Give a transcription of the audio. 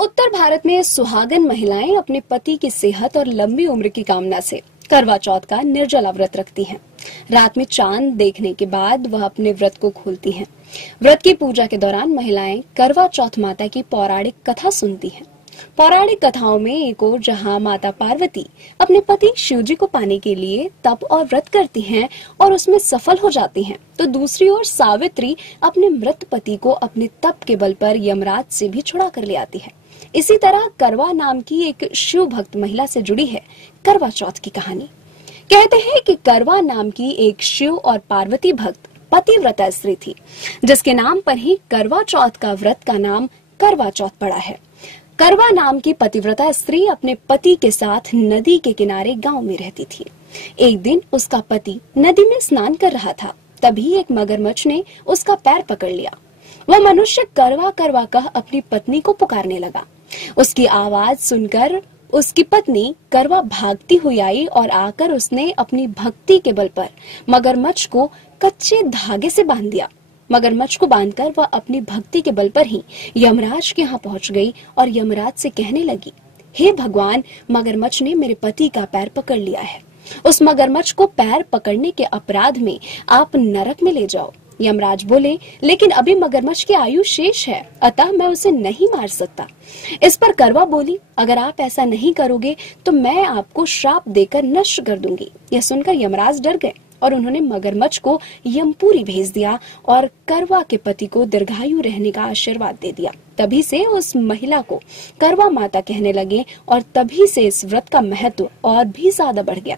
उत्तर भारत में सुहागन महिलाएं अपने पति की सेहत और लंबी उम्र की कामना से करवा चौथ का निर्जला व्रत रखती हैं। रात में चांद देखने के बाद वह अपने व्रत को खोलती हैं। व्रत की पूजा के दौरान महिलाएं करवा चौथ माता की पौराणिक कथा सुनती हैं। पौराणिक कथाओं में एक ओर जहां माता पार्वती अपने पति शिवजी को पाने के लिए तप और व्रत करती हैं और उसमें सफल हो जाती हैं, तो दूसरी ओर सावित्री अपने मृत पति को अपने तप के बल पर यमराज से भी छुड़ा कर ले आती है। इसी तरह करवा नाम की एक शिव भक्त महिला से जुड़ी है करवा चौथ की कहानी। कहते हैं कि करवा नाम की एक शिव और पार्वती भक्त पतिव्रता स्त्री थी, जिसके नाम पर ही करवा चौथ का व्रत का नाम करवा चौथ पड़ा है। करवा नाम की पतिव्रता स्त्री अपने पति के साथ नदी के किनारे गांव में रहती थी। एक दिन उसका पति नदी में स्नान कर रहा था, तभी एक मगरमच्छ ने उसका पैर पकड़ लिया। वह मनुष्य करवा करवा कह अपनी पत्नी को पुकारने लगा। उसकी आवाज सुनकर उसकी पत्नी करवा भागती हुई आई और आकर उसने अपनी भक्ति के बल पर मगरमच्छ को कच्चे धागे से बांध दिया। मगरमच्छ को बांधकर वह अपनी भक्ति के बल पर ही यमराज के यहाँ पहुंच गई और यमराज से कहने लगी, हे भगवान, मगरमच्छ ने मेरे पति का पैर पकड़ लिया है। उस मगरमच्छ को पैर पकड़ने के अपराध में आप नरक में ले जाओ। यमराज बोले, लेकिन अभी मगरमच्छ की आयु शेष है, अतः मैं उसे नहीं मार सकता। इस पर करवा बोली, अगर आप ऐसा नहीं करोगे तो मैं आपको श्राप देकर नष्ट कर दूंगी। यह सुनकर यमराज डर गए और उन्होंने मगरमच्छ को यमपुरी भेज दिया और करवा के पति को दीर्घायु रहने का आशीर्वाद दे दिया। तभी से उस महिला को करवा माता कहने लगे और तभी से इस व्रत का महत्व और भी ज्यादा बढ़ गया।